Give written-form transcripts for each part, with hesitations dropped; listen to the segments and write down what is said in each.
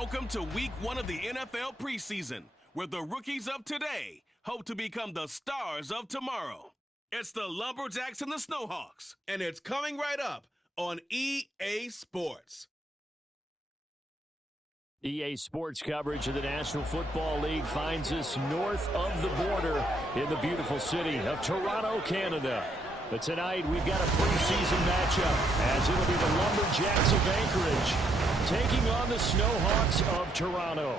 Welcome to week 1 of the NFL preseason, where the rookies of today hope to become the stars of tomorrow. It's the Lumberjacks and the Snowhawks, and it's coming right up on EA Sports. EA Sports coverage of the National Football League finds us north of the border in the beautiful city of Toronto, Canada. But tonight we've got a preseason matchup, as it'll be the Lumberjacks of Anchorage taking on the Snowhawks of Toronto.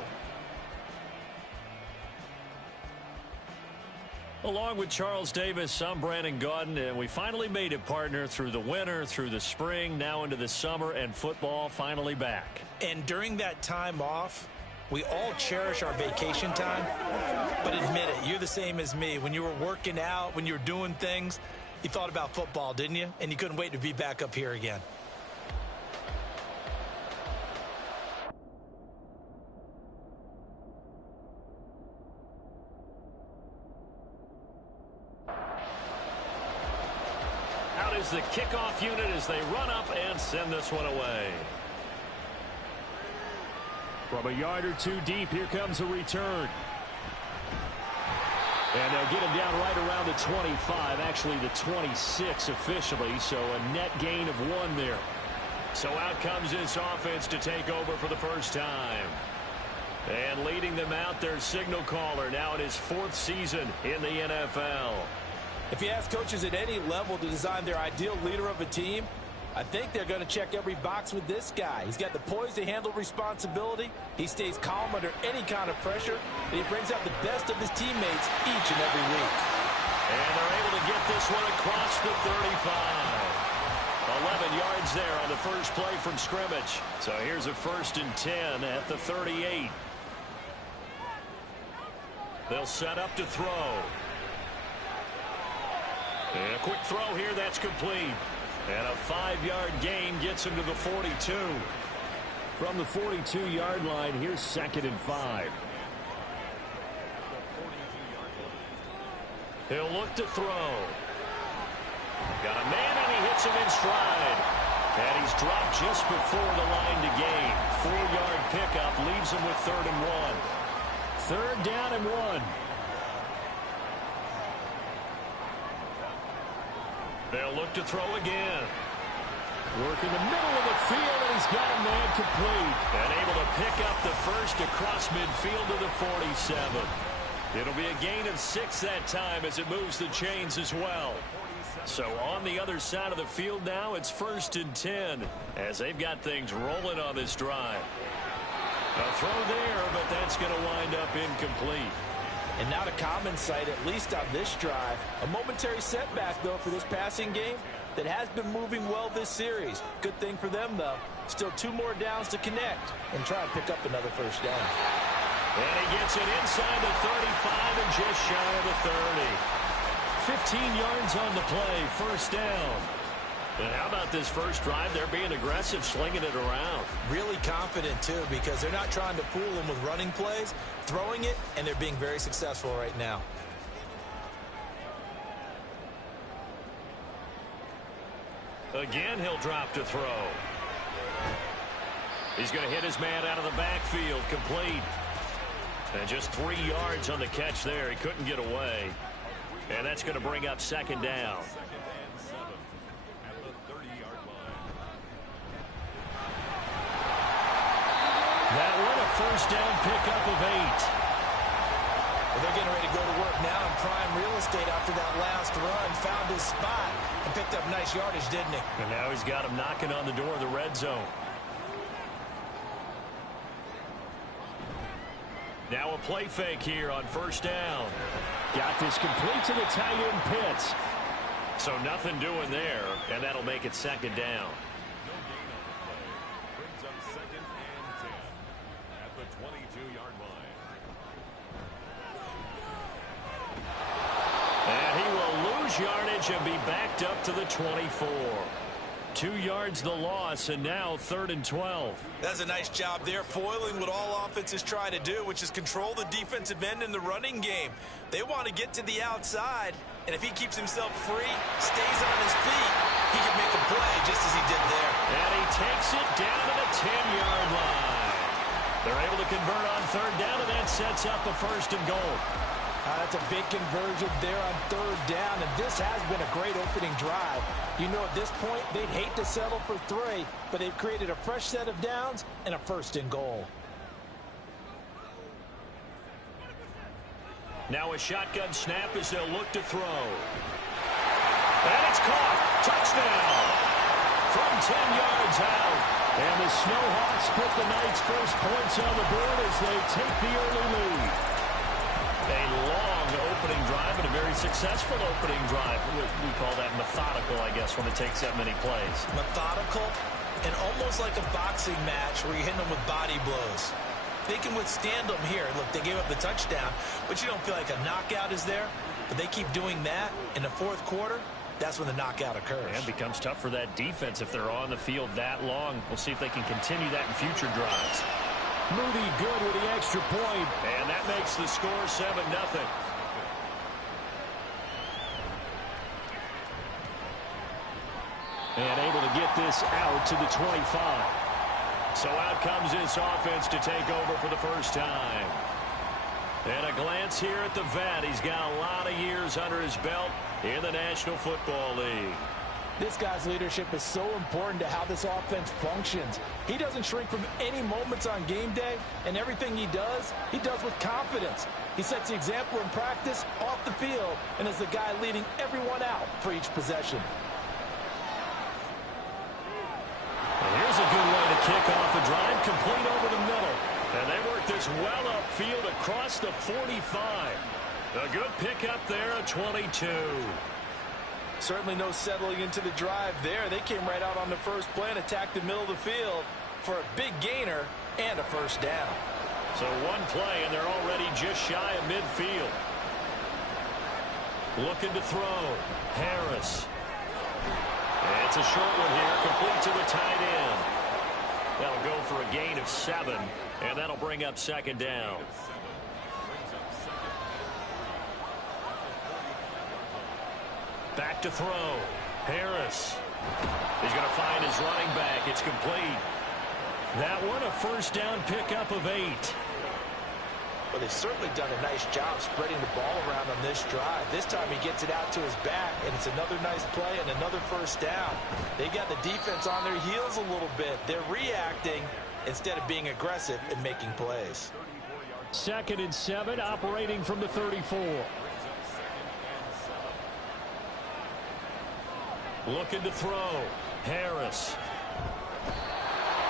Along with Charles Davis, I'm Brandon Gaudin, and we finally made it, partner, through the winter, through the spring, now into the summer, and football finally back. And during that time off, we all cherish our vacation time. But admit it, you're the same as me. When you were working out, when you were doing things, you thought about football, didn't you? And you couldn't wait to be back up here again. Out is the kickoff unit as they run up and send this one away. From a yard or two deep, here comes a return. And they'll get him down right around the 25, actually the 26 officially, so a net gain of 1 there. So out comes this offense to take over for the first time. And leading them out, their signal caller, now in his 4th season in the NFL. If you ask coaches at any level to design their ideal leader of a team, I think they're going to check every box with this guy. He's got the poise to handle responsibility. He stays calm under any kind of pressure, and he brings out the best of his teammates each and every week. And they're able to get this one across the 35. 11 yards there on the first play from scrimmage. So here's a 1st and 10 at the 38. They'll set up to throw. And a quick throw here, that's complete. And a 5-yard gain gets him to the 42. From the 42-yard line, here's 2nd and 5. He'll look to throw. Got a man, and he hits him in stride. And he's dropped just before the line to gain. 4-yard pickup leaves him with 3rd and 1. 3rd down and 1. They'll look to throw again. Work in the middle of the field, and he's got a man complete. And able to pick up the first across midfield to the 47. It'll be a gain of 6 that time as it moves the chains as well. So on the other side of the field now, it's 1st and 10 as they've got things rolling on this drive. A throw there, but that's going to wind up incomplete. And not a common sight, at least on this drive. A momentary setback, though, for this passing game that has been moving well this series. Good thing for them, though. Still 2 more downs to connect and try and pick up another 1st down. And he gets it inside the 35 and just shy of the 30. 15 yards on the play, 1st down. And how about this first drive? They're being aggressive, slinging it around. Really confident, too, because they're not trying to fool them with running plays, throwing it, and they're being very successful right now. Again, he'll drop to throw. He's going to hit his man out of the backfield, complete. And just 3 yards on the catch there. He couldn't get away. And that's going to bring up 2nd down. That one a 1st down pickup of 8. Well, they're getting ready to go to work now in prime real estate after that last run. Found his spot and picked up nice yardage, didn't he? And now he's got him knocking on the door of the red zone. Now a play fake here on 1st down. Got this complete to the tight end Pitts. So nothing doing there, and that'll make it 2nd down. Yardage and be backed up to the 24. 2 yards the loss, and now 3rd and 12. That's a nice job there, foiling what all offenses try to do, which is control the defensive end in the running game. They want to get to the outside, and if he keeps himself free, stays on his feet, he can make a play just as he did there. And he takes it down to the 10-yard line. They're able to convert on third down, and that sets up a first and goal. That's a big conversion there on third down, and this has been a great opening drive. You know, at this point, they'd hate to settle for 3, but they've created a fresh set of downs and a first and goal. Now a shotgun snap as they'll look to throw. And it's caught. Touchdown. From 10 yards out. And the Snowhawks put the Knights' first points on the board as they take the early lead. A long opening drive and a very successful opening drive. We call that methodical, I guess, when it takes that many plays. Methodical and almost like a boxing match where you're hitting them with body blows. They can withstand them here. Look, they gave up the touchdown, but you don't feel like a knockout is there. But they keep doing that in the fourth quarter. That's when the knockout occurs. And it becomes tough for that defense if they're on the field that long. We'll see if they can continue that in future drives. Moody good with the extra point, and that makes the score 7-0. And able to get this out to the 25. So out comes this offense to take over for the first time. And a glance here at the vet. He's got a lot of years under his belt in the National Football League. This guy's leadership is so important to how this offense functions. He doesn't shrink from any moments on game day, and everything he does with confidence. He sets the example in practice, off the field, and is the guy leading everyone out for each possession. And here's a good way to kick off a drive, complete over the middle. And they work this well upfield across the 45. A good pickup there at 22. Certainly no settling into the drive there. They came right out on the first play and attacked the middle of the field for a big gainer and a first down. So one play, and they're already just shy of midfield. Looking to throw. Harris. And it's a short one here, complete to the tight end. That'll go for a gain of 7, and that'll bring up second down. Back to throw. Harris. He's going to find his running back. It's complete. That one a first down pickup of 8. Well, they've certainly done a nice job spreading the ball around on this drive. This time he gets it out to his back, and it's another nice play and another first down. They got the defense on their heels a little bit. They're reacting instead of being aggressive and making plays. 2nd and 7, operating from the 34. Looking to throw. Harris.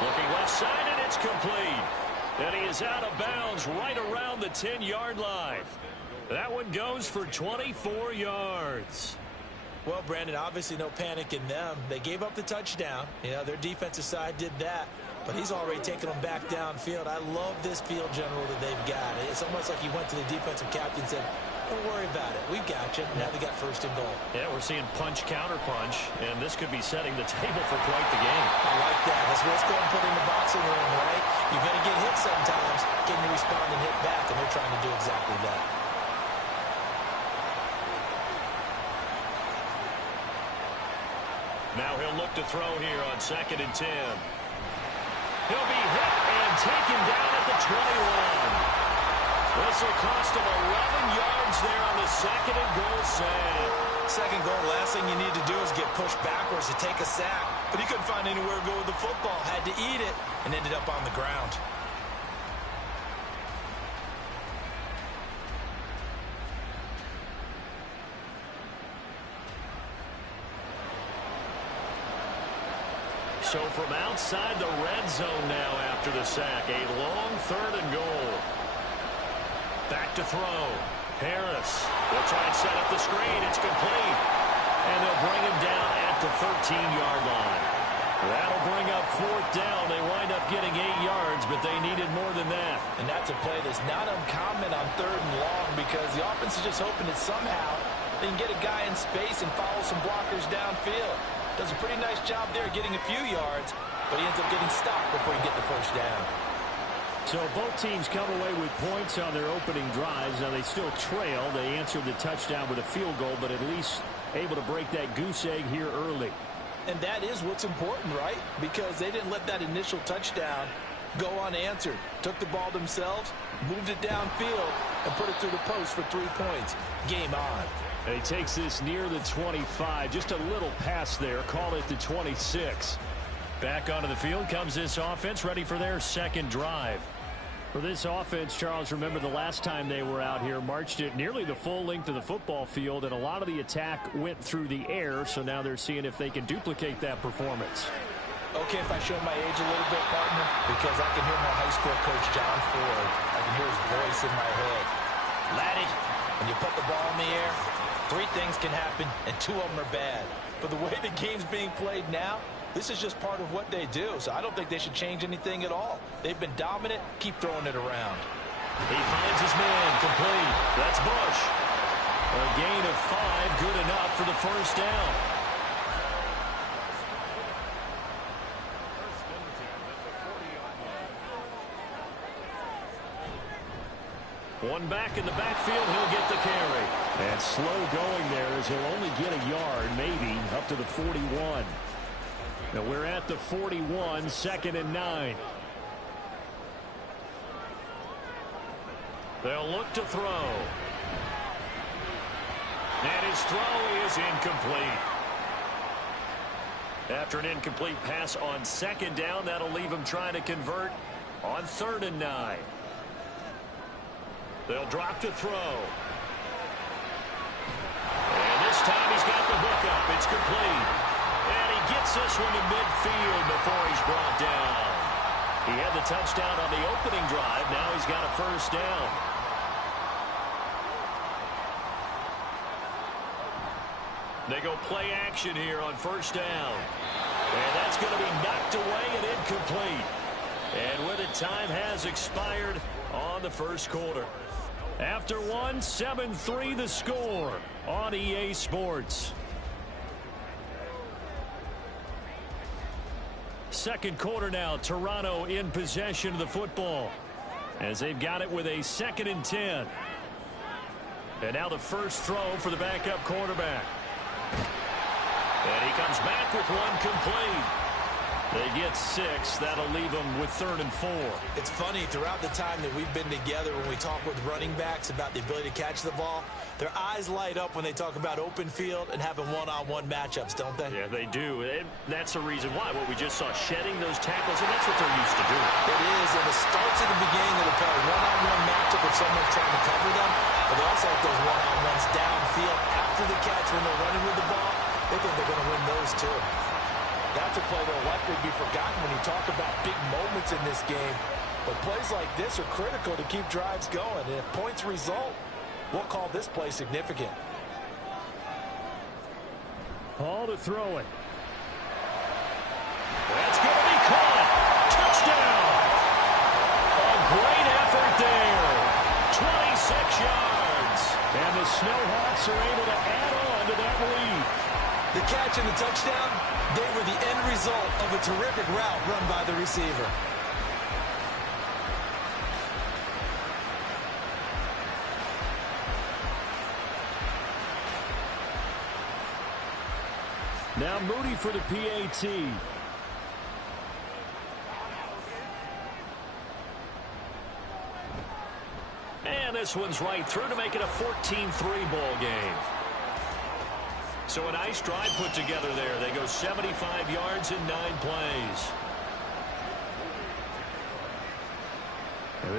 Looking left side, and it's complete. And he is out of bounds right around the 10-yard line. That one goes for 24 yards. Well, Brandon, obviously no panic in them. They gave up the touchdown. You know, their defensive side did that. But he's already taken them back downfield. I love this field general that they've got. It's almost like he went to the defensive captain and said, don't worry about it. We've got you. Now they got first and goal. Yeah, we're seeing punch, counter punch, and this could be setting the table for quite the game. I like that. That's what's going to put in the boxing ring, right? You're going to get hit sometimes. Can you respond and hit back? And they're trying to do exactly that. Now he'll look to throw here on 2nd and 10. He'll be hit and taken down at the 21. This will cost him 11 yards there on the 2nd and goal sack. Second goal, last thing you need to do is get pushed backwards to take a sack. But he couldn't find anywhere to go with the football. Had to eat it and ended up on the ground. So from outside the red zone now after the sack, a long 3rd and goal. Back to throw. Harris. They'll try and set up the screen. It's complete. And they'll bring him down at the 13-yard line. That'll bring up 4th down. They wind up getting 8 yards, but they needed more than that. And that's a play that's not uncommon on 3rd and long because the offense is just hoping that somehow they can get a guy in space and follow some blockers downfield. Does a pretty nice job there getting a few yards, but he ends up getting stopped before he get the first down. So both teams come away with points on their opening drives. Now they still trail. They answered the touchdown with a field goal, but at least able to break that goose egg here early. And that is what's important, right? Because they didn't let that initial touchdown go unanswered. Took the ball themselves, moved it downfield, and put it through the post for 3 points. Game on. And he takes this near the 25. Just a little pass there. Call it the 26. Back onto the field comes this offense, ready for their second drive. For this offense, Charles, remember the last time they were out here, marched it nearly the full length of the football field, and a lot of the attack went through the air, so now they're seeing if they can duplicate that performance. Okay, if I show my age a little bit, partner, because I can hear my high school coach, John Ford. I can hear his voice in my head. Laddie, when you put the ball in the air, 3 things can happen, and 2 of them are bad. But the way the game's being played now, this is just part of what they do, so I don't think they should change anything at all. They've been dominant. Keep throwing it around. He finds his man, complete. That's Bush. A gain of 5, good enough for the first down. One back in the backfield, he'll get the carry. And slow going there as he'll only get a yard, maybe, up to the 41. Now we're at the 41, 2nd and 9. They'll look to throw. And his throw is incomplete. After an incomplete pass on 2nd down, that'll leave him trying to convert on 3rd and 9. They'll drop to throw. And this time he's got the hookup. It's complete. And he gets this one to midfield before he's brought down. He had the touchdown on the opening drive. Now he's got a first down. They go play action here on 1st down. And that's going to be knocked away and incomplete. And with it, time has expired on the 1st quarter. After 1, 7-3 the score on EA Sports. 2nd quarter now, Toronto in possession of the football as they've got it with a 2nd and 10. And now the first throw for the backup quarterback. And he comes back with one complete. They get 6. That'll leave them with 3rd and 4. It's funny, throughout the time that we've been together, when we talk with running backs about the ability to catch the ball, their eyes light up when they talk about open field and having one-on-one matchups, don't they? Yeah, they do. And that's the reason why. What we just saw, shedding those tackles, and that's what they're used to doing. It is, and it starts at the beginning of the play. One-on-one matchup if someone's trying to cover them, but they also have those one-on-ones downfield after the catch when they're running with the ball. They think they're going to win those, too. That's a play that will likely be forgotten when you talk about big moments in this game. But plays like this are critical to keep drives going. And if points result, we'll call this play significant. Ball to throw it. That's going to be caught. Touchdown. A great effort there. 26 yards. And the Snowhawks are able to add on to that lead. The catch and the touchdown, they were the end result of a terrific route run by the receiver. Now Moody for the PAT. And this one's right through to make it a 14-3 ball game. So a nice drive put together there. They go 75 yards in 9 plays.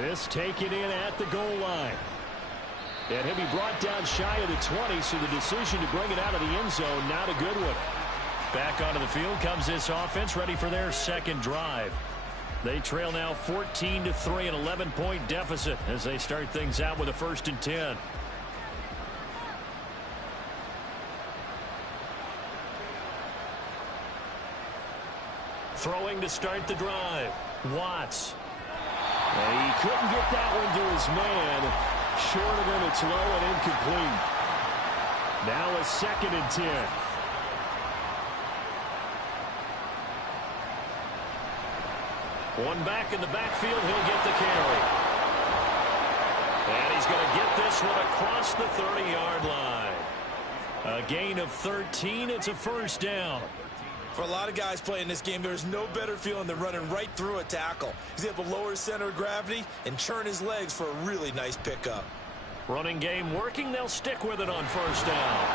This taken in at the goal line. And he'll be brought down shy of the 20, so the decision to bring it out of the end zone, not a good one. Back onto the field comes this offense, ready for their 2nd drive. They trail now 14-3, an 11-point deficit as they start things out with a 1st and 10. Throwing to start the drive. Watts. And he couldn't get that one to his man. Short of him, it's low and incomplete. Now a 2nd and 10. One back in the backfield, he'll get the carry. And he's going to get this one across the 30-yard line. A gain of 13, it's a 1st down. For a lot of guys playing this game, there's no better feeling than running right through a tackle. He's able to lower his center of gravity and churn his legs for a really nice pickup. Running game working. They'll stick with it on first down.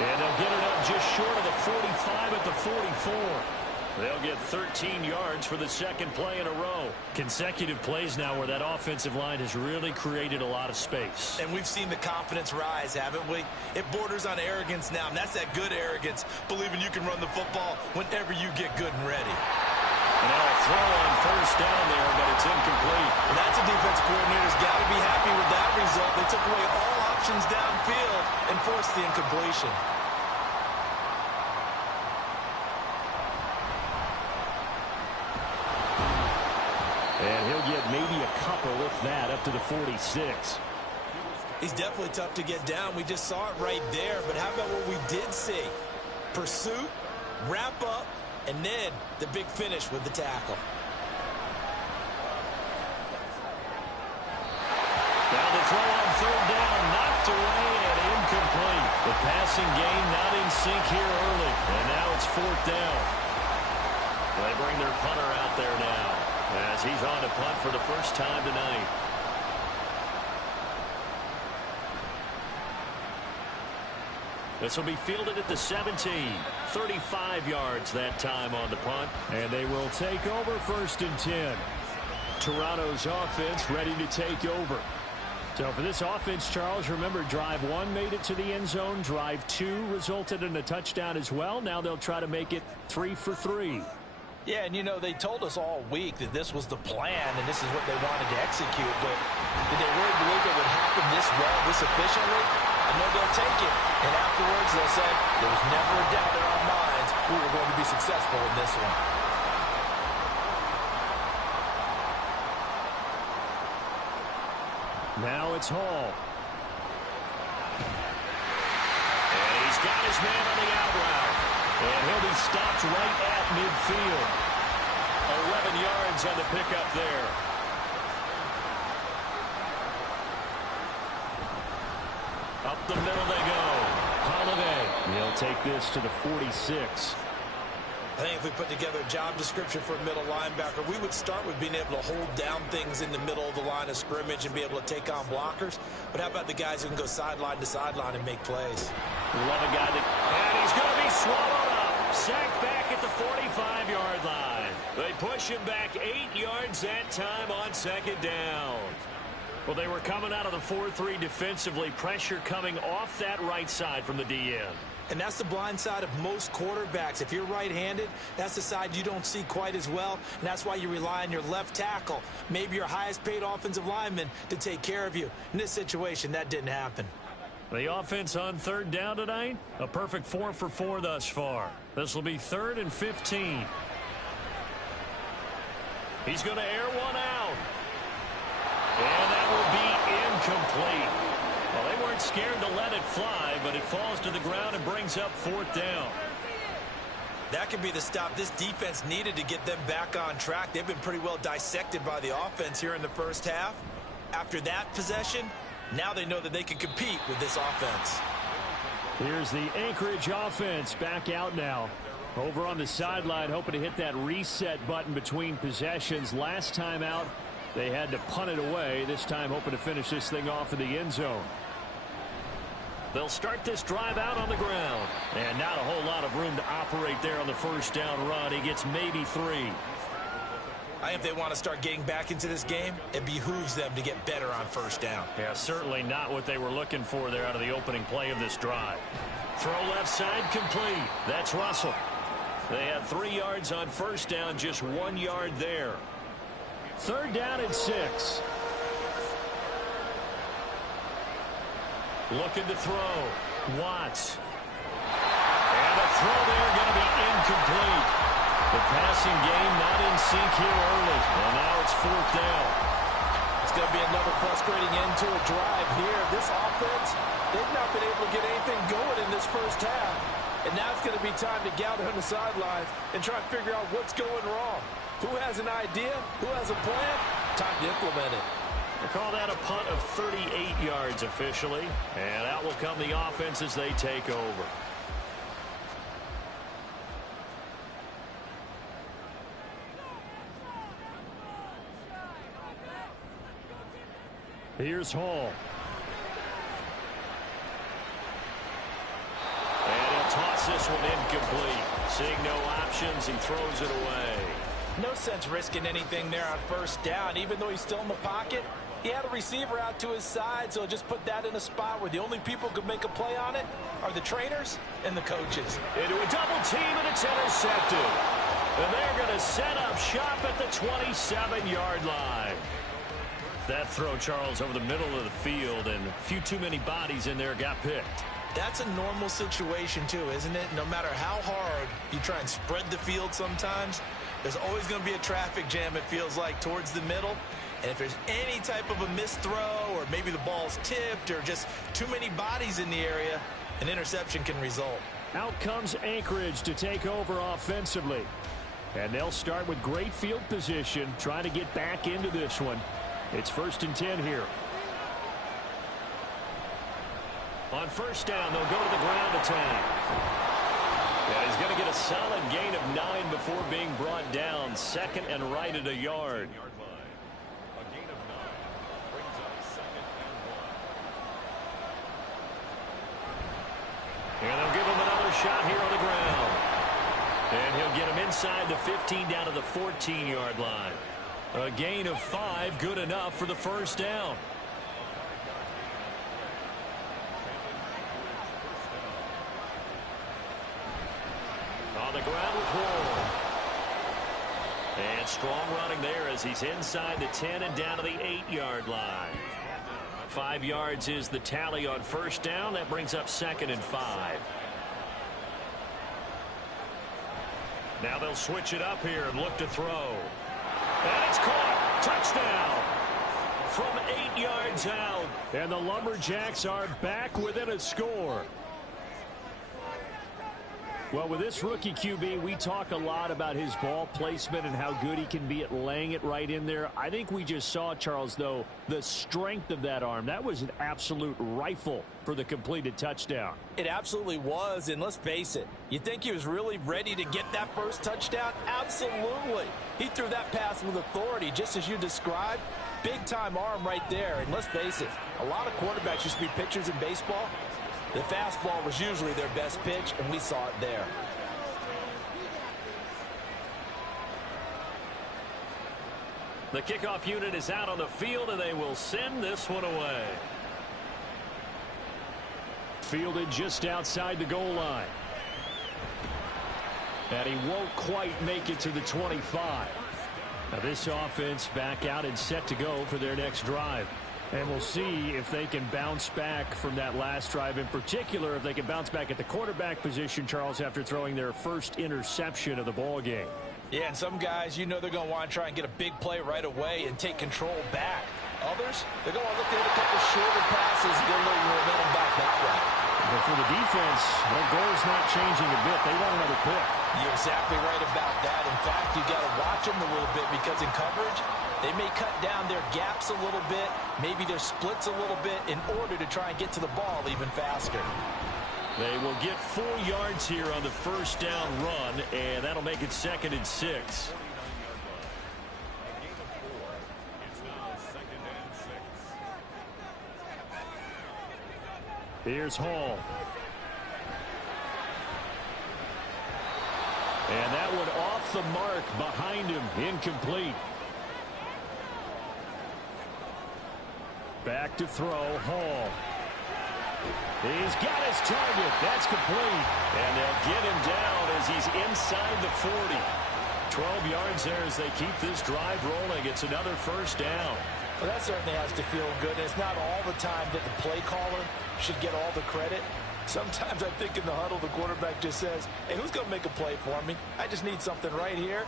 And they'll get it up just short of the 45 at the 44. They'll get 13 yards for the second play in a row. Consecutive plays now where that offensive line has really created a lot of space. And we've seen the confidence rise, haven't we? It borders on arrogance now, and that's that good arrogance, believing you can run the football whenever you get good and ready. Now a throw on first down there, but it's incomplete. Well, that's a defense coordinator's got to be happy with that result. They took away all options downfield and forced the incompletion. And he'll get maybe a couple, if that, up to the 46. He's definitely tough to get down. We just saw it right there. But how about what we did see? Pursuit, wrap up, and then the big finish with the tackle. Now the throw on third down, knocked away and incomplete. The passing game not in sync here early. And now it's fourth down. They bring their punter out there now, as he's on to punt for the first time tonight. This will be fielded at the 17. 35 yards that time on the punt. And they will take over first and 10. Toronto's offense ready to take over. So for this offense, Charles, remember, drive 1 made it to the end zone. Drive 2 resulted in a touchdown as well. Now they'll try to make it 3 for 3. Yeah, and you know, they told us all week that this was the plan and this is what they wanted to execute, but did they really believe it would happen this well, this efficiently? I know they'll take it, and afterwards they'll say, there was never a doubt in our minds we were going to be successful in this one. Now it's Hall. And he's got his man on the out route. And he'll be stopped right at midfield. 11 yards on the pickup there. Up the middle they go. Holiday. He'll take this to the 46. I think if we put together a job description for a middle linebacker, we would start with being able to hold down things in the middle of the line of scrimmage and be able to take on blockers. But how about the guys who can go sideline to sideline and make plays? Love a guy that... And he's going to be swallowed up. Sacked back at the 45-yard line. They push him back 8 yards that time on second down. Well, they were coming out of the 4-3 defensively. Pressure coming off that right side from the DN. And that's the blind side of most quarterbacks. If you're right-handed, that's the side you don't see quite as well. And that's why you rely on your left tackle, maybe your highest-paid offensive lineman, to take care of you. In this situation, that didn't happen. The offense on third down tonight, a perfect 4 for 4 thus far. This will be 3rd and 15. He's going to air one out. And that will be incomplete. Well, they weren't scared to let it fly, but it falls to the ground and brings up 4th down. That could be the stop this defense needed to get them back on track. They've been pretty well dissected by the offense here in the first half. After that possession, now they know that they can compete with this offense. Here's the Anchorage offense back out now. Over on the sideline, hoping to hit that reset button between possessions. Last time out, they had to punt it away. This time hoping to finish this thing off in the end zone. They'll start this drive out on the ground. And not a whole lot of room to operate there on the first down run. He gets maybe 3. I think if they want to start getting back into this game, it behooves them to get better on first down. Yeah, certainly not what they were looking for there out of the opening play of this drive. Throw left side complete. That's Russell. They had 3 yards on first down, just 1 yard there. 3rd down and 6. Looking to throw. Watts. And a throw there going to be incomplete. The passing game not in sync here early. And now it's 4th down. It's going to be another frustrating end to a drive here. This offense, they've not been able to get anything going in this first half. And now it's going to be time to gather on the sidelines and try and figure out what's going wrong. Who has an idea? Who has a plan? Time to implement it. We'll call that a punt of 38 yards officially. And out will come the offense as they take over. Here's Hall. And he'll toss this one incomplete. Seeing no options, he throws it away. No sense risking anything there on first down. Even though he's still in the pocket, he had a receiver out to his side, so just put that in a spot where the only people who could make a play on it are the trainers and the coaches. Into a double team, and it's intercepted. And they're going to set up shop at the 27-yard line. That throw, Charles, over the middle of the field, and a few too many bodies in there got picked. That's a normal situation, too, isn't it? No matter how hard you try and spread the field sometimes, there's always going to be a traffic jam, it feels like, towards the middle. And if there's any type of a missed throw, or maybe the ball's tipped, or just too many bodies in the area, an interception can result. Out comes Anchorage to take over offensively. And they'll start with great field position, trying to get back into this one. It's 1st and 10 here. On first down, they'll go to the ground attack. Yeah, he's going to get a solid gain of 9 before being brought down. 2nd and right at a yard. And they'll give him another shot here on the ground. And he'll get him inside the 15 down to the 14-yard line. A gain of 5, good enough for the first down. On the ground with Hall. And strong running there as he's inside the 10 and down to the 8-yard line. 5 yards is the tally on first down. That brings up 2nd and 5. Now they'll switch it up here and look to throw. And it's caught. Touchdown. From 8 yards out. And the Lumberjacks are back within a score. Well, with this rookie QB, we talk a lot about his ball placement and how good he can be at laying it right in there. I think we just saw, Charles, though, the strength of that arm. That was an absolute rifle for the completed touchdown. It absolutely was, and let's face it, you think he was really ready to get that first touchdown? Absolutely. He threw that pass with authority, just as you described. Big-time arm right there, and let's face it, a lot of quarterbacks used to be pitchers in baseball. The fastball was usually their best pitch, and we saw it there. The kickoff unit is out on the field, and they will send this one away. Fielded just outside the goal line. And he won't quite make it to the 25. Now this offense back out and set to go for their next drive. And we'll see if they can bounce back from that last drive, in particular if they can bounce back at the quarterback position, Charles, after throwing their first interception of the ball game. Yeah, and some guys, you know they're going to want to try and get a big play right away and take control back. Others, they're going to look to hit a couple shorter passes and get a little momentum back that way. But for the defense, their goal's not changing a bit. They want another pick. You're exactly right about that. In fact, you got to watch them a little bit because in coverage, they may cut down their gaps a little bit, maybe their splits a little bit in order to try and get to the ball even faster. They will get 4 yards here on the first down run, and that'll make it 2nd and 6. Here's Hall. And that one off the mark behind him, incomplete. Back to throw, Hall. He's got his target. That's complete. And they'll get him down as he's inside the 40. 12 yards there as they keep this drive rolling. It's another first down. Well, that certainly has to feel good. It's not all the time that the play caller should get all the credit. Sometimes I think in the huddle, the quarterback just says, hey, who's going to make a play for me? I just need something right here.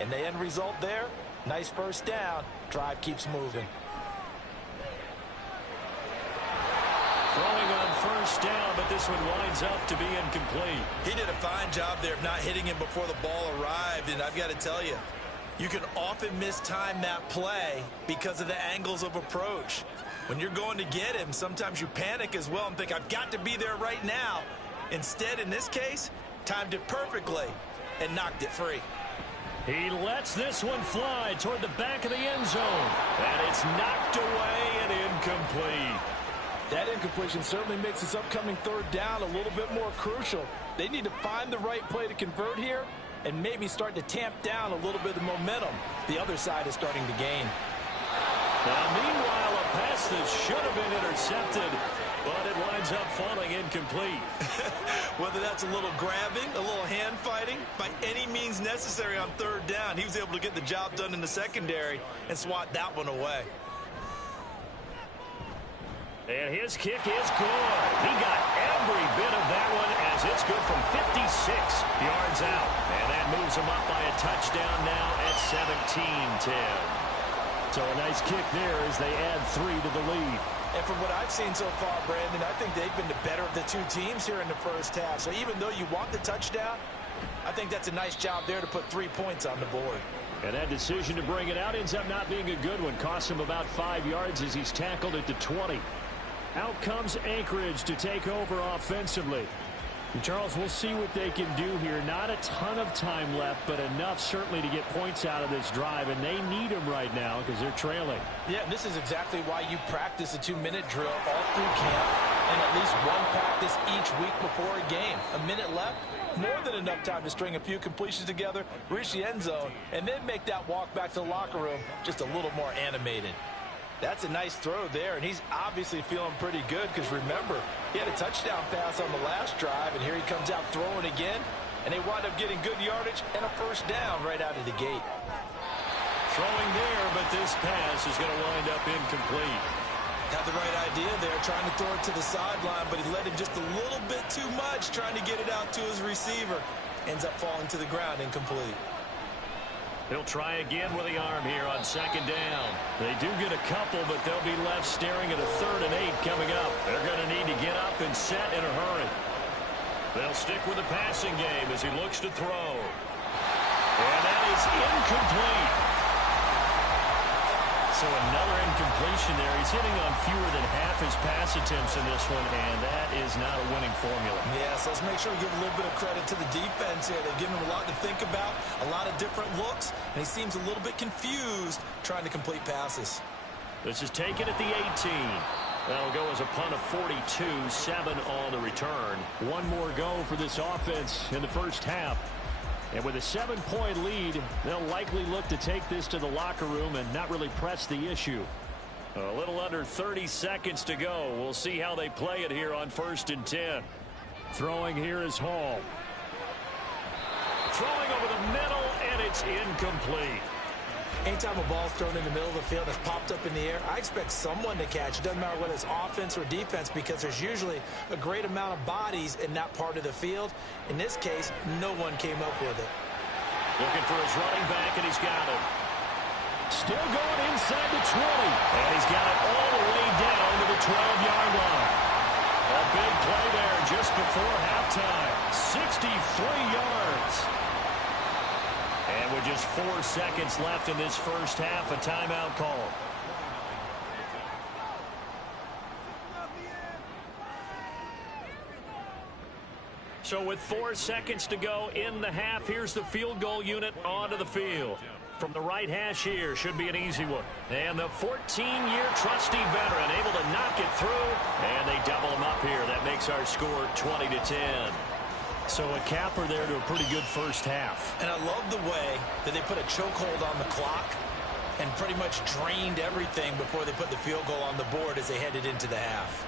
And the end result there, nice first down. Drive keeps moving. Throwing on first down, but this one winds up to be incomplete. He did a fine job there of not hitting him before the ball arrived, and I've got to tell you, you can often mistime that play because of the angles of approach. When you're going to get him, sometimes you panic as well and think, I've got to be there right now. Instead, in this case, timed it perfectly and knocked it free. He lets this one fly toward the back of the end zone. And it's knocked away and incomplete. incompletion certainly makes this upcoming third down a little bit more crucial. They need to find the right play to convert here and maybe start to tamp down a little bit of momentum the other side is starting to gain. Now, meanwhile, a pass that should have been intercepted, but it winds up falling incomplete. Whether that's a little grabbing, a little hand fighting, by any means necessary on third down, he was able to get the job done in the secondary and swat that one away. And his kick is good. He got every bit of that one as it's good from 56 yards out. And that moves him up by a touchdown now at 17-10. So a nice kick there as they add 3 to the lead. And from what I've seen so far, Brandon, I think they've been the better of the two teams here in the first half. So even though you want the touchdown, I think that's a nice job there to put 3 points on the board. And that decision to bring it out ends up not being a good one. Cost him about 5 yards as he's tackled it to 20. Out comes Anchorage to take over offensively. And Charles, we'll see what they can do here. Not a ton of time left, but enough certainly to get points out of this drive, and they need them right now because they're trailing. Yeah, and this is exactly why you practice a 2-minute drill all through camp and at least one practice each week before a game. A minute left, more than enough time to string a few completions together, reach the end zone, and then make that walk back to the locker room just a little more animated. That's a nice throw there, and he's obviously feeling pretty good because, remember, he had a touchdown pass on the last drive, and here he comes out throwing again, and they wind up getting good yardage and a first down right out of the gate. Throwing there, but this pass is going to wind up incomplete. Had the right idea there, trying to throw it to the sideline, but he let him just a little bit too much, trying to get it out to his receiver. Ends up falling to the ground incomplete. He'll try again with the arm here on second down. They do get a couple, but they'll be left staring at a 3rd and 8 coming up. They're going to need to get up and set in a hurry. They'll stick with the passing game as he looks to throw. And that is incomplete. So another incompletion there. He's hitting on fewer than half his pass attempts in this one, and that is not a winning formula. Yes, let's make sure we give a little bit of credit to the defense here. They've given him a lot to think about, a lot of different looks, and he seems a little bit confused trying to complete passes. This is taken at the 18. That'll go as a punt of 42, 7 on the return. One more go for this offense in the first half. And with a 7-point lead, they'll likely look to take this to the locker room and not really press the issue. A little under 30 seconds to go. We'll see how they play it here on 1st and 10. Throwing here is Hall. Throwing over the middle, and it's incomplete. Anytime a ball's thrown in the middle of the field that's popped up in the air, I expect someone to catch. It doesn't matter whether it's offense or defense because there's usually a great amount of bodies in that part of the field. In this case, no one came up with it. Looking for his running back, and he's got him. Still going inside the 20. And he's got it all the way down to the 12-yard line. A big play there just before halftime. 63 yards. And with just 4 seconds left in this first half, a timeout call. So with 4 seconds to go in the half, here's the field goal unit onto the field. From the right hash here, should be an easy one. And the 14-year trusty veteran able to knock it through. And they double him up here. That makes our score 20-10. So a capper there to a pretty good first half. And I love the way that they put a chokehold on the clock and pretty much drained everything before they put the field goal on the board as they headed into the half.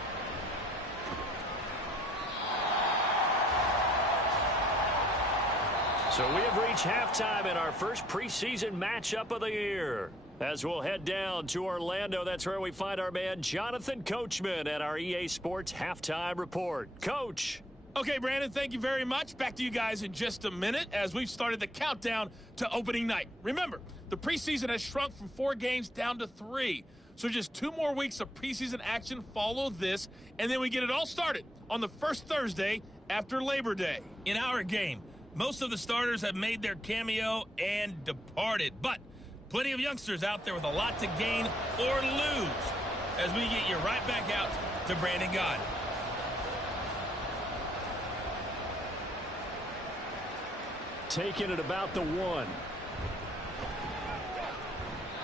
So we have reached halftime in our first preseason matchup of the year. As we'll head down to Orlando, that's where we find our man Jonathan Coachman at our EA Sports Halftime Report. Coach. Okay, Brandon, thank you very much. Back to you guys in just a minute as we've started the countdown to opening night. Remember, the preseason has shrunk from 4 games down to 3. So just 2 more weeks of preseason action follow this, and then we get it all started on the first Thursday after Labor Day. In our game, most of the starters have made their cameo and departed, but plenty of youngsters out there with a lot to gain or lose as we get you right back out to Brandon God. Taking it about the 1.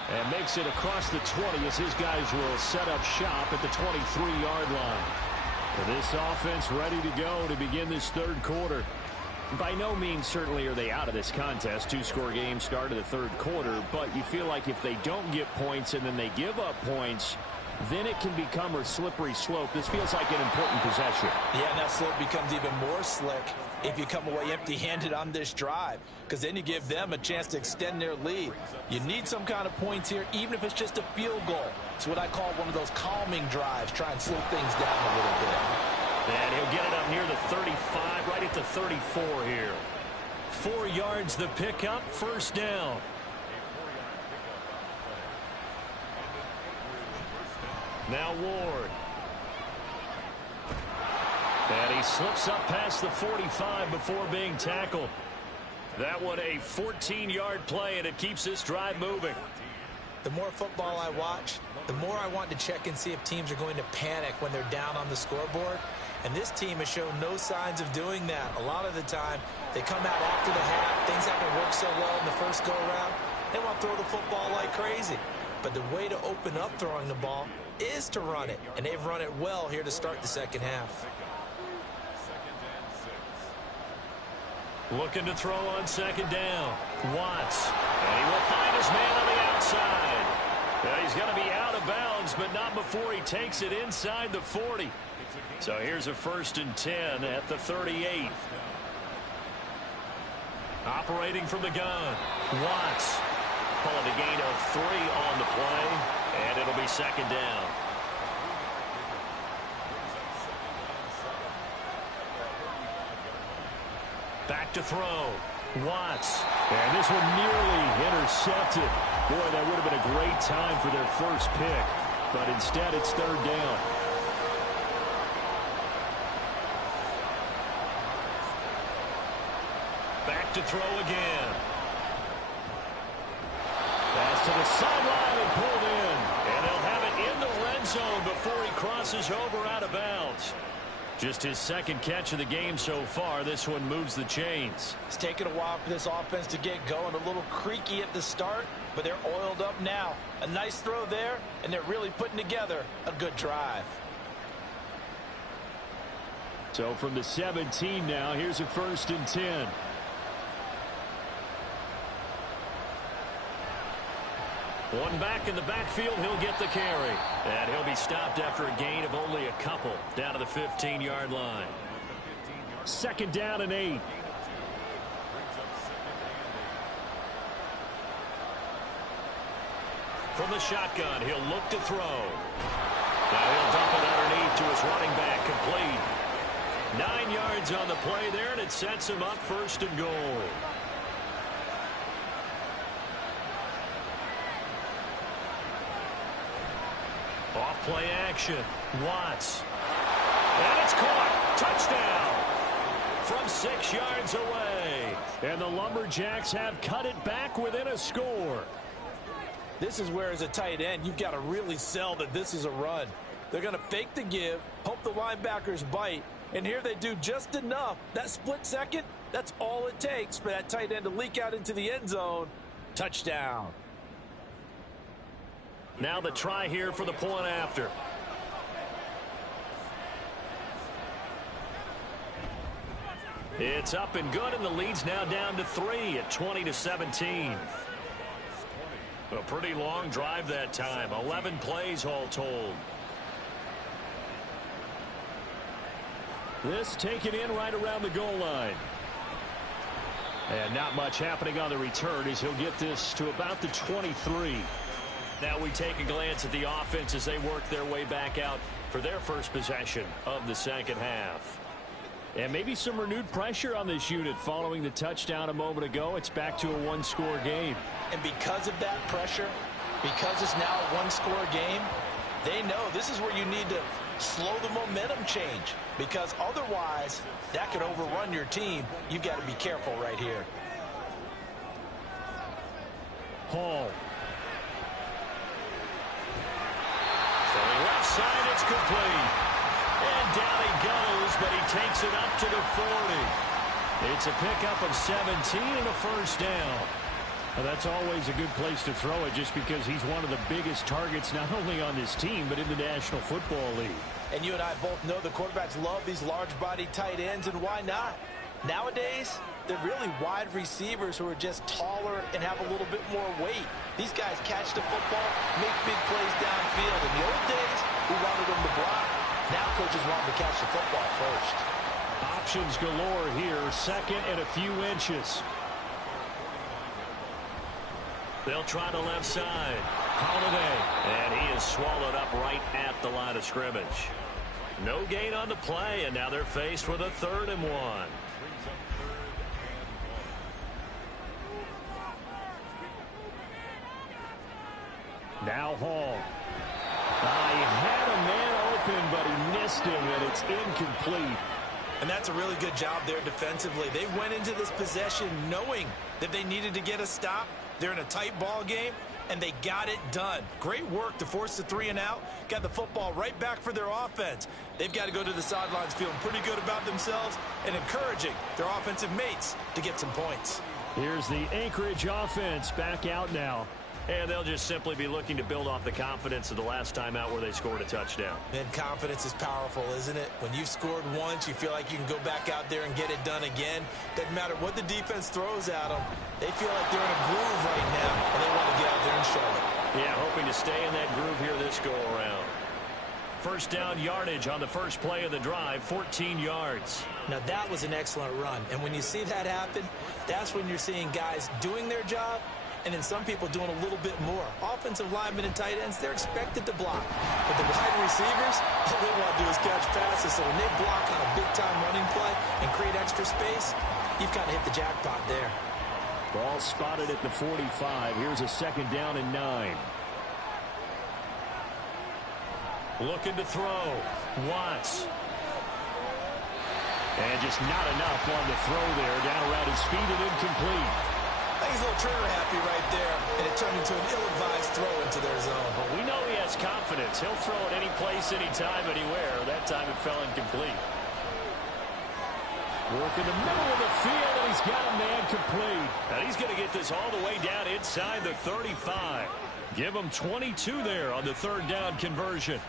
And makes it across the 20 as his guys will set up shop at the 23-yard line. And this offense ready to go to begin this third quarter. By no means certainly are they out of this contest. Two-score game start of the third quarter, but you feel like if they don't get points and then they give up points, then it can become a slippery slope. This feels like an important possession. Yeah, and that slope becomes even more slick if you come away empty-handed on this drive, because then you give them a chance to extend their lead. You need some kind of points here, even if it's just a field goal. It's what I call one of those calming drives. Try and slow things down a little bit. And he'll get it up near the 35, right at the 34 here. 4 yards the pickup, first down. Now Ward. And he slips up past the 45 before being tackled. That one a 14-yard play, and it keeps this drive moving. The more football I watch, the more I want to check and see if teams are going to panic when they're down on the scoreboard. And this team has shown no signs of doing that. A lot of the time, they come out after the half. Things haven't worked so well in the first go-around. They want to throw the football like crazy. But the way to open up throwing the ball is to run it. And they've run it well here to start the second half. Looking to throw on second down. Watts. And he will find his man on the outside. Now he's going to be out of bounds, but not before he takes it inside the 40. So here's a 1st and 10 at the 38. Operating from the gun. Watts. Pulling a gain of 3 on the play, and it'll be second down. Back to throw. Watts. And this one nearly intercepted. Boy, that would have been a great time for their first pick. But instead, it's third down. Back to throw again. Pass to the sideline and pulled in. And they'll have it in the red zone before he crosses over out of bounds. Just his second catch of the game so far. This one moves the chains. It's taken a while for this offense to get going. A little creaky at the start, but they're oiled up now. A nice throw there, and they're really putting together a good drive. So from the 17 now, here's a 1st and 10. One back in the backfield, he'll get the carry. And he'll be stopped after a gain of only a couple down to the 15-yard line. Second down and 8. From the shotgun, he'll look to throw. Now he'll dump it underneath to his running back, complete. 9 yards on the play there, and it sets him up 1st and goal. Off play action. Watts. And it's caught. Touchdown. From 6 yards away. And the Lumberjacks have cut it back within a score. This is where, as a tight end, you've got to really sell that this is a run. They're going to fake the give, hope the linebackers bite, and here they do just enough. That split second, that's all it takes for that tight end to leak out into the end zone. Touchdown. Now the try here for the point after. It's up and good, and the lead's now down to 3 at 20-17. A pretty long drive that time. 11 plays all told. This taken in right around the goal line. And not much happening on the return as he'll get this to about the 23. Now we take a glance at the offense as they work their way back out for their first possession of the second half. And maybe some renewed pressure on this unit following the touchdown a moment ago. It's back to a one-score game. And because of that pressure, because it's now a one-score game, they know this is where you need to slow the momentum change, because otherwise that could overrun your team. You've got to be careful right here. Hall. From left side, it's complete. And down he goes, but he takes it up to the 40. It's a pickup of 17 and a first down. Well, that's always a good place to throw it just because he's one of the biggest targets not only on this team but in the National Football League. And you and I both know the quarterbacks love these large-body tight ends, and why not? Nowadays, they're really wide receivers who are just taller and have a little bit more weight. These guys catch the football, make big plays downfield. In the old days, we wanted them to block. Now coaches want them to catch the football first. Options galore here, second and a few inches. They'll try the left side. Holiday. And he is swallowed up right at the line of scrimmage. No gain on the play, and now they're faced with a 3rd and 1. Now Hall. He had a man open, but he missed him, and it's incomplete. And that's a really good job there defensively. They went into this possession knowing that they needed to get a stop. They're in a tight ball game, and they got it done. Great work to force the 3 and out. Got the football right back for their offense. They've got to go to the sidelines feeling pretty good about themselves and encouraging their offensive mates to get some points. Here's the Anchorage offense back out now. And they'll just simply be looking to build off the confidence of the last time out where they scored a touchdown. And confidence is powerful, isn't it? When you've scored once, you feel like you can go back out there and get it done again. Doesn't matter what the defense throws at them. They feel like they're in a groove right now, and they want to get out there and show it. Yeah, hoping to stay in that groove here this go-around. First down yardage on the first play of the drive, 14 yards. Now, that was an excellent run. And when you see that happen, that's when you're seeing guys doing their job, and then some people doing a little bit more. Offensive linemen and tight ends, they're expected to block. But the wide receivers, all they want to do is catch passes. So when they block on a big-time running play and create extra space, you've kind of hit the jackpot there. Ball spotted at the 45. Here's a 2nd down and 9. Looking to throw. Watts. And just not enough on the throw there. Down around his feet and incomplete. I think he's a little trigger happy right there, and it turned into an ill-advised throw into their zone. Well, we know he has confidence. He'll throw it any place, anytime, anywhere. That time it fell incomplete. Work in the middle of the field, and he's got a man complete. And he's going to get this all the way down inside the 35. Give him 22 there on the 3rd down conversion.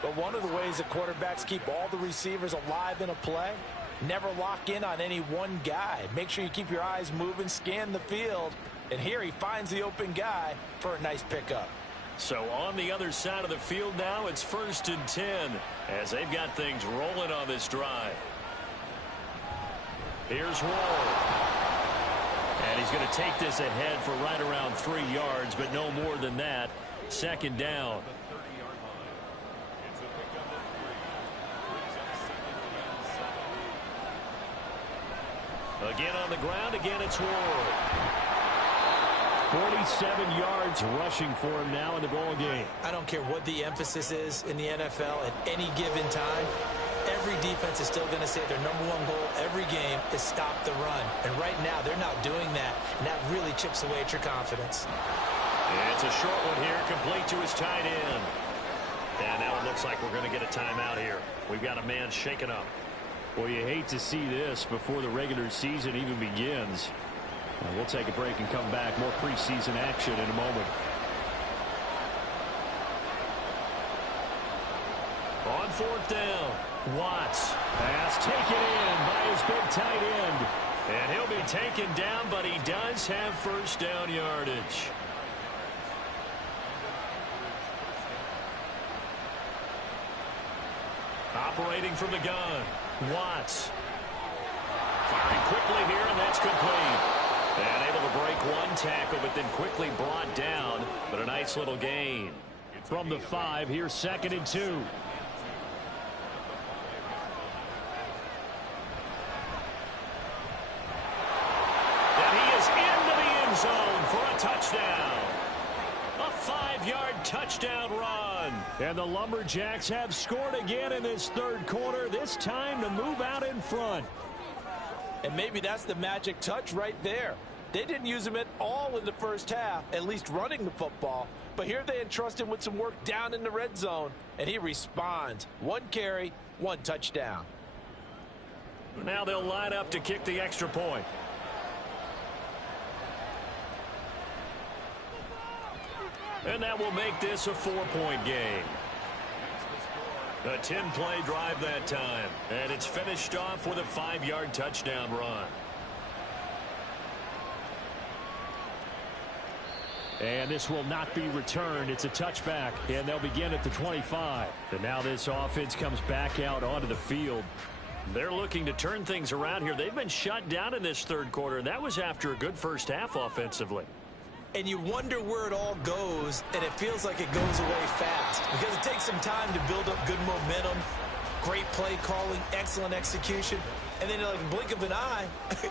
But one of the ways that quarterbacks keep all the receivers alive in a play, never lock in on any one guy. Make sure you keep your eyes moving, scan the field. And here he finds the open guy for a nice pickup. So on the other side of the field now, it's 1st and 10 as they've got things rolling on this drive. Here's Ward. And he's going to take this ahead for right around 3 yards, but no more than that. 2nd down. Again on the ground, again it's Ward. 47 yards rushing for him now in the ball game. I don't care what the emphasis is in the NFL at any given time. Every defense is still going to say their #1 goal every game is stop the run. And right now, they're not doing that, and that really chips away at your confidence. It's a short one here, complete to his tight end. And now it looks like we're going to get a timeout here. We've got a man shaken up. Well, you hate to see this before the regular season even begins. We'll take a break and come back. More preseason action in a moment. On 4th down, Watts. Pass taken in by his big tight end. And he'll be taken down, but he does have 1st down yardage. Operating from the gun, Watts. Firing quickly here, and that's complete. And able to break one tackle, but then quickly brought down. But a nice little gain. From the 5, here's 2nd and 2. And he is into the end zone for a touchdown. A 5-yard touchdown run. And the Lumberjacks have scored again in this 3rd quarter, this time to move out in front. And maybe that's the magic touch right there. They didn't use him at all in the first half, at least running the football. But here they entrust him with some work down in the red zone, and he responds. 1 carry, 1 touchdown. Now they'll line up to kick the extra point. And that will make this a 4-point game. A 10-play drive that time. And it's finished off with a 5-yard touchdown run. And this will not be returned. It's a touchback, and they'll begin at the 25. And now this offense comes back out onto the field. They're looking to turn things around here. They've been shut down in this third quarter, and that was after a good first half offensively. And you wonder where it all goes, and it feels like it goes away fast because it takes some time to build up good momentum, great play calling, excellent execution, and then like a blink of an eye,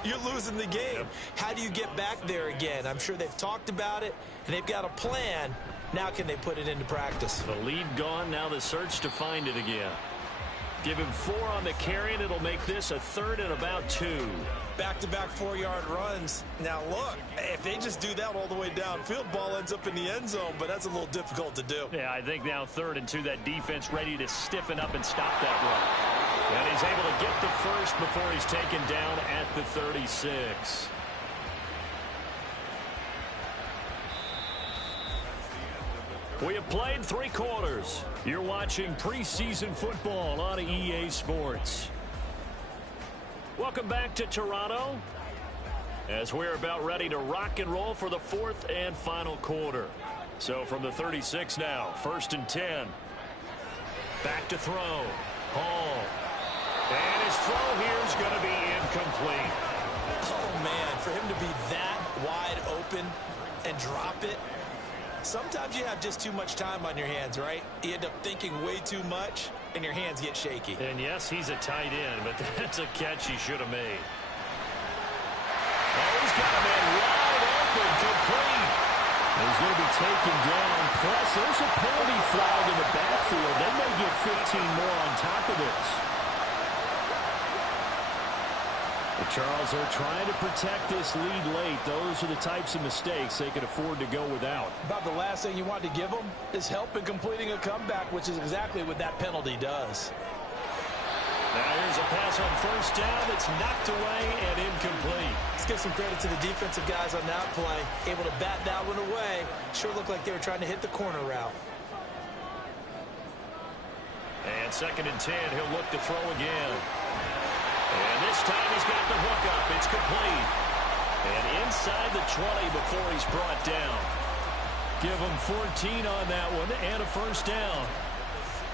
you're losing the game. Yep. How do you get back there again? I'm sure they've talked about it, and they've got a plan. Now can they put it into practice? The lead gone, now the search to find it again. Give him 4 on the carry, and it'll make this a 3rd and about 2. Back-to-back 4-yard runs. Now, look, if they just do that all the way downfield, ball ends up in the end zone, but that's a little difficult to do. Yeah, I think now 3rd and 2, that defense ready to stiffen up and stop that run. And he's able to get the first before he's taken down at the 36. We have played 3 quarters. You're watching preseason football on EA Sports. Welcome back to Toronto as we're about ready to rock and roll for the 4th and final quarter. So from the 36 now, 1st and 10. Back to throw. Hall. And his throw here is going to be incomplete. Oh, man, for him to be that wide open and drop it. Sometimes you have just too much time on your hands, right? You end up thinking way too much, and your hands get shaky. And yes, he's a tight end, but that's a catch he should have made. Oh, he's got a man wide open, complete. He's going to be taken down. Plus, there's a penalty flag in the backfield. They may get 15 more on top of this. Charles, they're trying to protect this lead late. Those are the types of mistakes they can afford to go without. About the last thing you want to give them is help in completing a comeback, which is exactly what that penalty does. Now here's a pass on 1st down that's knocked away and incomplete. Let's give some credit to the defensive guys on that play. Able to bat that one away. Sure looked like they were trying to hit the corner route. And 2nd and 10, he'll look to throw again. And this time he's got the hook up. It's complete. And inside the 20 before he's brought down. Give him 14 on that one and a 1st down.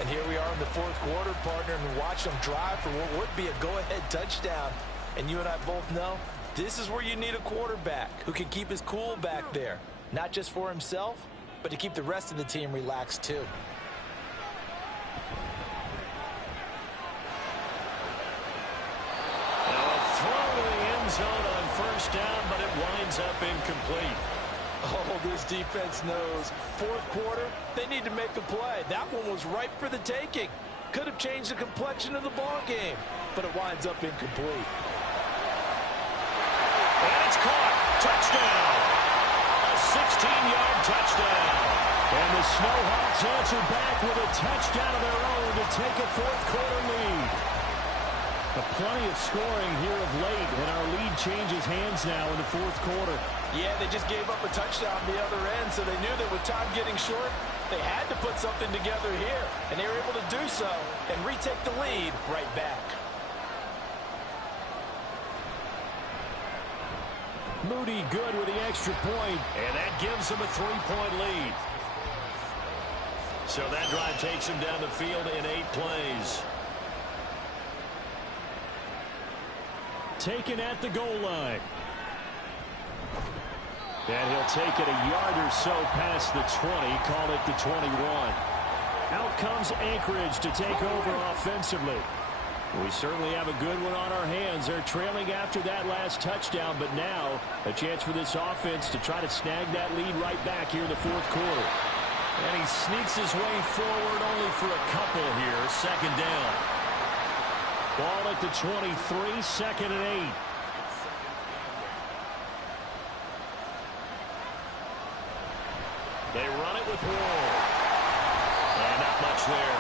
And here we are in the 4th quarter, partner, and watch them drive for what would be a go-ahead touchdown. And you and I both know this is where you need a quarterback who can keep his cool back there. Not just for himself, but to keep the rest of the team relaxed too. Zone on 1st down, but it winds up incomplete. Oh, this defense knows. 4th quarter, they need to make a play. That one was ripe for the taking. Could have changed the complexion of the ball game, but it winds up incomplete. And it's caught. Touchdown. A 16-yard touchdown. And the Snowhawks answer back with a touchdown of their own to take a 4th quarter lead. Plenty of scoring here of late, and our lead changes hands now in the 4th quarter. Yeah, they just gave up a touchdown on the other end, so they knew that with time getting short, they had to put something together here, and they were able to do so and retake the lead right back. Moody good with the extra point, and that gives them a 3-point lead. So that drive takes them down the field in 8 plays. Taken at the goal line. And he'll take it a yard or so past the 20, call it the 21. Out comes Anchorage to take over offensively. We certainly have a good one on our hands. They're trailing after that last touchdown, but now a chance for this offense to try to snag that lead right back here in the 4th quarter. And he sneaks his way forward only for a couple here. 2nd down. Ball at the 23, 2nd and 8. They run it with Ward. And not much there.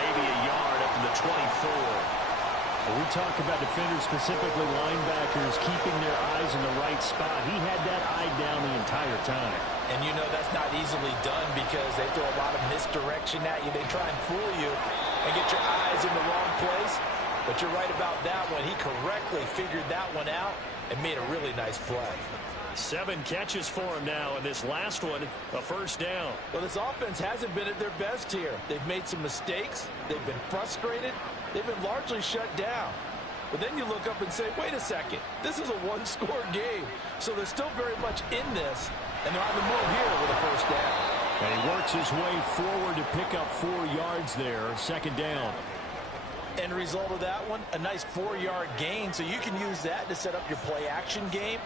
Maybe a yard up to the 24. When we talk about defenders, specifically linebackers, keeping their eyes in the right spot, he had that eye down the entire time. And you know that's not easily done because they throw a lot of misdirection at you. They try and fool you and get your eyes in the wrong place. But you're right about that one. He correctly figured that one out and made a really nice play. 7 catches for him now, and this last one, a first down. Well, this offense hasn't been at their best here. They've made some mistakes. They've been frustrated. They've been largely shut down. But then you look up and say, wait a second, this is a one-score game. So they're still very much in this, and they're on the move here with a first down. And he works his way forward to pick up 4 yards there, second down. End result of that one, a nice 4-yard gain. So you can use that to set up your play-action game,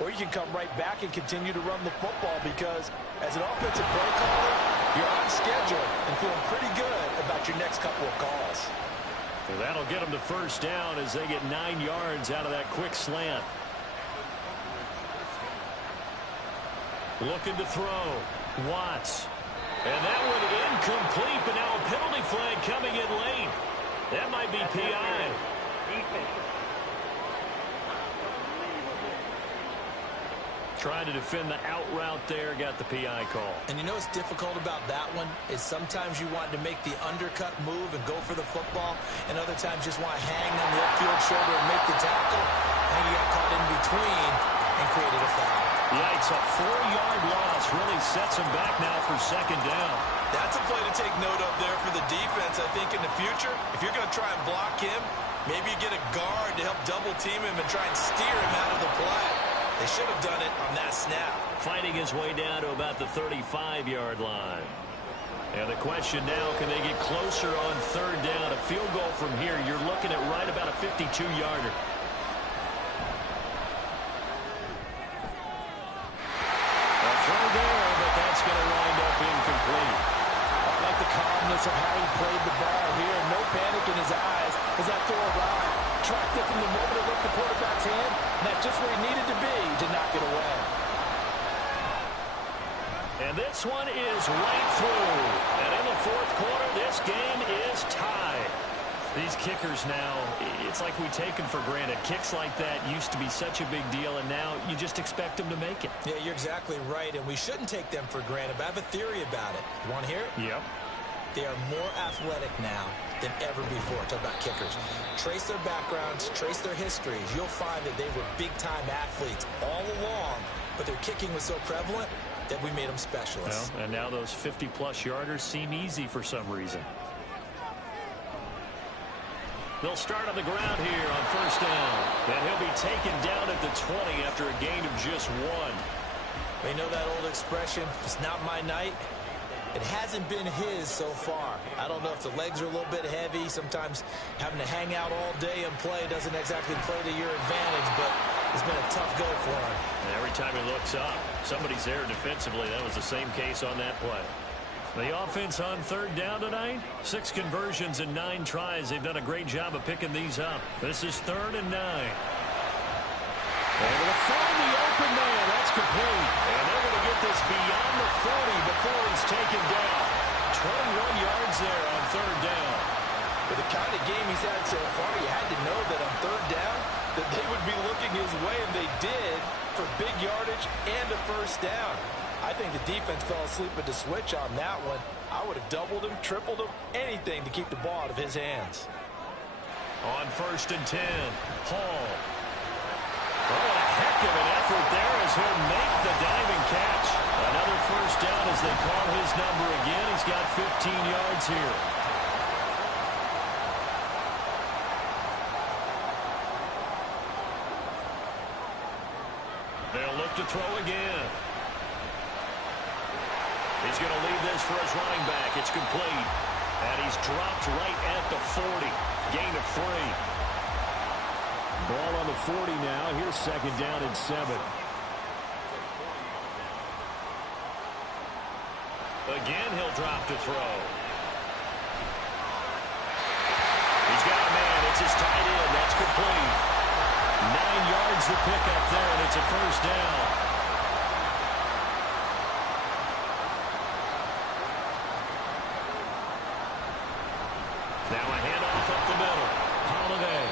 or you can come right back and continue to run the football because as an offensive play caller, you're on schedule and feeling pretty good about your next couple of calls. So that'll get them to first down as they get 9 yards out of that quick slant. Looking to throw. Watts. And that one incomplete, but now a penalty flag coming in late. That might be PI. Trying to defend the out route there, got the PI call. And you know what's difficult about that one is sometimes you want to make the undercut move and go for the football, and other times just want to hang on the upfield shoulder and make the tackle, and you got caught in between and created a foul. Yeah, it's a 4-yard loss. Really sets him back now for second down. That's a play to take note of there for the defense, I think, in the future. If you're going to try and block him, maybe you get a guard to help double team him and try and steer him out of the play. They should have done it on that snap. Fighting his way down to about the 35-yard line. And the question now, can they get closer on third down? A field goal from here, you're looking at right about a 52-yarder. A throw there, but that's going to wind up incomplete. I like the calmness of how he played the ball here. No panic in his eyes as that throw arrived. Tracked it from the moment it left the quarterback's hand, and that's just where he needed to be to knock it away. And this one is right through. And in the fourth quarter, this game is tied. These kickers now, it's like we take them for granted. Kicks like that used to be such a big deal, and now you just expect them to make it. Yeah, you're exactly right, and we shouldn't take them for granted, but I have a theory about it. You want to hear it? Yep. They are more athletic now than ever before. Talk about kickers. Trace their backgrounds, trace their histories. You'll find that they were big-time athletes all along, but their kicking was so prevalent that we made them specialists. Well, and now those 50-plus yarders seem easy for some reason. They'll start on the ground here on first down. And he'll be taken down at the 20 after a gain of just 1. You know that old expression, it's not my night? It hasn't been his so far. I don't know if the legs are a little bit heavy. Sometimes having to hang out all day and play doesn't exactly play to your advantage, but it's been a tough go for him. And every time he looks up, somebody's there defensively. That was the same case on that play. The offense on third down tonight, 6 conversions and 9 tries. They've done a great job of picking these up. This is 3rd and 9. Able to find the open man. That's complete. And they're going to get this beyond the 40 before he's taken down. 21 yards there on third down. With the kind of game he's had so far, you had to know that on third down that they would be looking his way, and they did for big yardage and a first down. I think the defense fell asleep at the switch on that one. I would have doubled him, tripled him, anything to keep the ball out of his hands. On 1st and 10, Hall. Oh, what a heck of an effort there as he'll make the diving catch. Another first down as they call his number again. He's got 15 yards here. They'll look to throw again. He's going to leave this for his running back. It's complete. And he's dropped right at the 40. Gain of 3. Ball on the 40 now. Here's 2nd down and 7. Again, he'll drop to throw. He's got a man. It's his tight end. That's complete. 9 yards to pick up there, and it's a first down. Now a handoff up the middle. Holiday.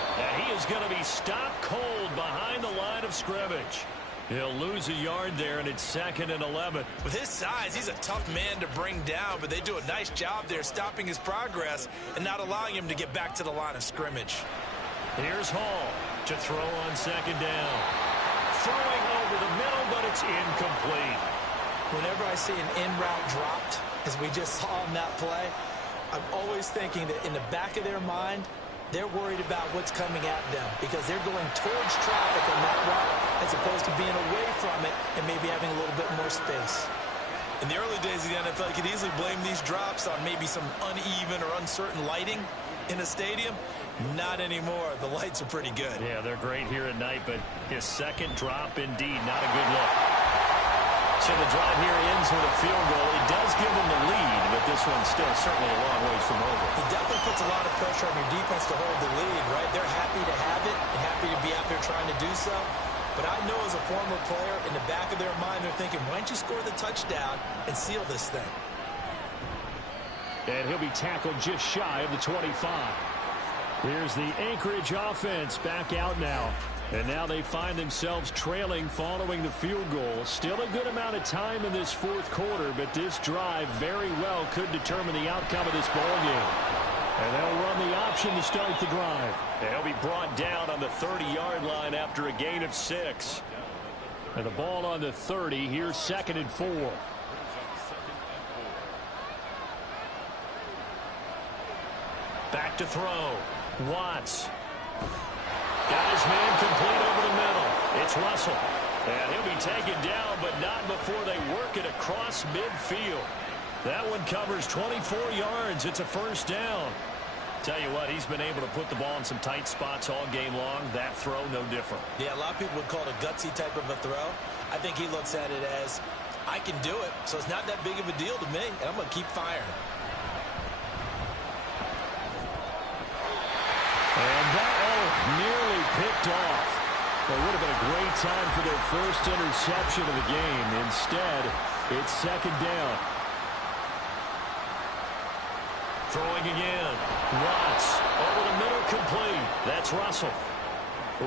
going to be stopped cold behind the line of scrimmage. He'll lose a yard there, and it's 2nd and 11. With his size, he's a tough man to bring down, but they do a nice job there stopping his progress and not allowing him to get back to the line of scrimmage. Here's Hall to throw on 2nd down. Throwing over the middle, but it's incomplete. Whenever I see an in route dropped, as we just saw in that play, I'm always thinking that in the back of their mind, they're worried about what's coming at them because they're going towards traffic on that route as opposed to being away from it and maybe having a little bit more space. In the early days of the NFL, you could easily blame these drops on maybe some uneven or uncertain lighting in a stadium. Not anymore. The lights are pretty good. Yeah, they're great here at night, but his second drop, indeed, not a good look. So the drive here ends with a field goal. It does give them the lead, but this one's still certainly a long ways from over. It definitely puts a lot of pressure on your defense to hold the lead, right? They're happy to have it and happy to be out there trying to do so. But I know as a former player, in the back of their mind, they're thinking, why don't you score the touchdown and seal this thing? And he'll be tackled just shy of the 25. Here's the Anchorage offense back out now. And now they find themselves trailing following the field goal. Still a good amount of time in this fourth quarter, but this drive very well could determine the outcome of this ballgame. And they'll run the option to start the drive. And he'll be brought down on the 30-yard line after a gain of 6. And the ball on the 30. Here's 2nd and 4. Back to throw. Watts. Got his man complete over the middle. It's Russell. And he'll be taken down, but not before they work it across midfield. That one covers 24 yards. It's a first down. Tell you what, he's been able to put the ball in some tight spots all game long. That throw, no different. Yeah, a lot of people would call it a gutsy type of a throw. I think he looks at it as, I can do it, so it's not that big of a deal to me, and I'm going to keep firing. And that, nearly picked off. It would have been a great time for their first interception of the game. Instead, it's 2nd down. Throwing again. Watts over the middle, complete. That's Russell.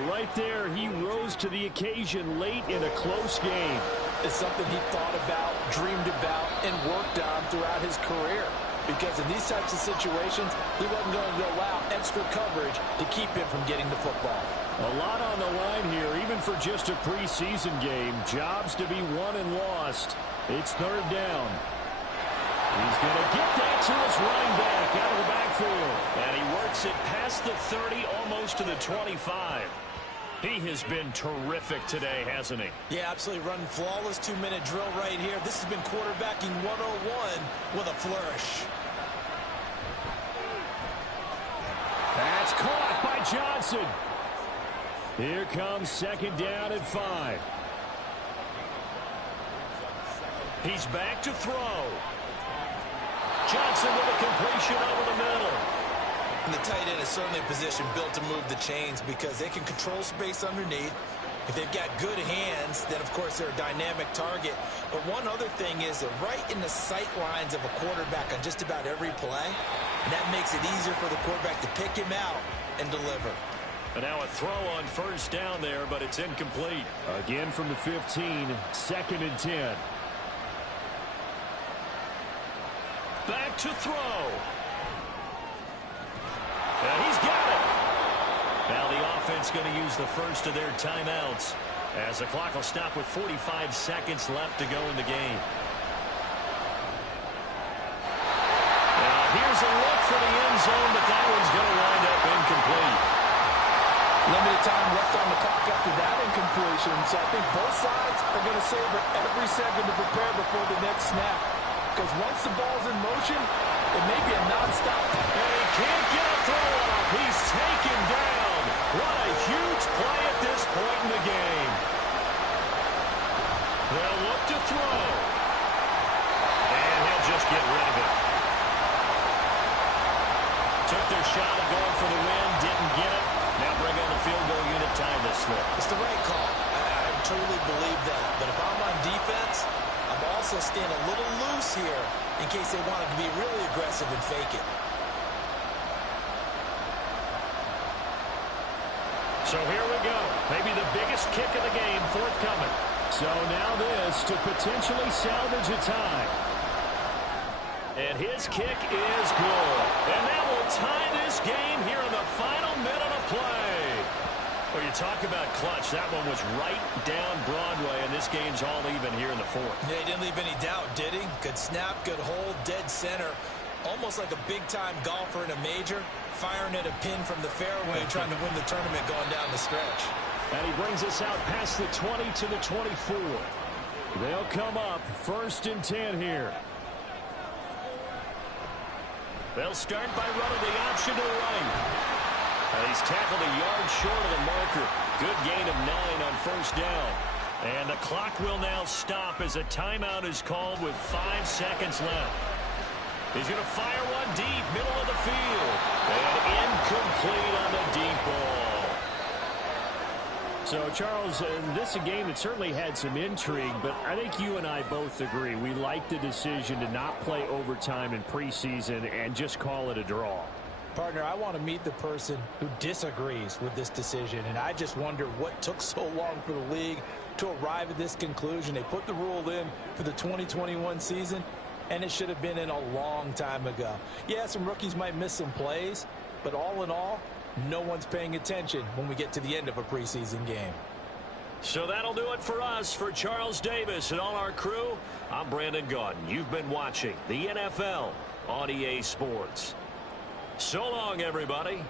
Right there, he rose to the occasion late in a close game. It's something he thought about, dreamed about, and worked on throughout his career. Because in these types of situations, he wasn't going to allow extra coverage to keep him from getting the football. A lot on the line here, even for just a preseason game. Jobs to be won and lost. It's 3rd down. He's going to get that to his running back out of the backfield. And he works it past the 30, almost to the 25. He has been terrific today, hasn't he? Yeah, absolutely. Running flawless 2-minute drill right here. This has been quarterbacking 101 with a flourish. That's caught by Johnson. Here comes 2nd down and 5. He's back to throw. Johnson with a completion over the middle. And the tight end is certainly a position built to move the chains because they can control space underneath. If they've got good hands, then, of course, they're a dynamic target. But one other thing is they're right in the sight lines of a quarterback on just about every play. And that makes it easier for the quarterback to pick him out and deliver. And now a throw on first down there, but it's incomplete. Again from the 15, 2nd and 10. Back to throw. And he's got it. Now the offense going to use the first of their timeouts as the clock will stop with 45 seconds left to go in the game. Now here's a look for the end zone, but that one's going to wind up incomplete. Limited time left on the clock after that incompletion, so I think both sides are going to savor every second to prepare before the next snap. Because once the ball's in motion, it may be a nonstop. And he can't get a throw off. He's taken down. What a huge play at this point in the game. They'll look to throw. And he'll just get rid of it. Took their shot at going for the win, didn't get it. Now bring on the field goal unit, tie this slip. It's the right call. I truly believe that. But if I'm on defense, I'm also staying a little loose here in case they want to be really aggressive and fake it. So here we go. Maybe the biggest kick of the game forthcoming. So now this to potentially salvage a tie. And his kick is good. And that will tie this game here in the final minute of play. Well, you talk about clutch. That one was right down Broadway, and this game's all even here in the fourth. Yeah, he didn't leave any doubt, did he? Good snap, good hold, dead center. Almost like a big-time golfer in a major, firing at a pin from the fairway, trying to win the tournament going down the stretch. And he brings us out past the 20 to the 24. They'll come up 1st and 10 here. They'll start by running the option to the right. He's tackled a yard short of the marker. Good gain of 9 on 1st down. And the clock will now stop as a timeout is called with 5 seconds left. He's going to fire one deep, middle of the field. And incomplete on the deep ball. So, Charles, this is a game that certainly had some intrigue, but I think you and I both agree we like the decision to not play overtime in preseason and just call it a draw. Partner, I want to meet the person who disagrees with this decision, and I just wonder what took so long for the league to arrive at this conclusion. They put the rule in for the 2021 season, and it should have been in a long time ago. Yeah, some rookies might miss some plays, but all in all, no one's paying attention when we get to the end of a preseason game. So that'll do it for us. For Charles Davis and all our crew, I'm Brandon Gaudin. You've been watching the NFL on EA Sports. So long, everybody.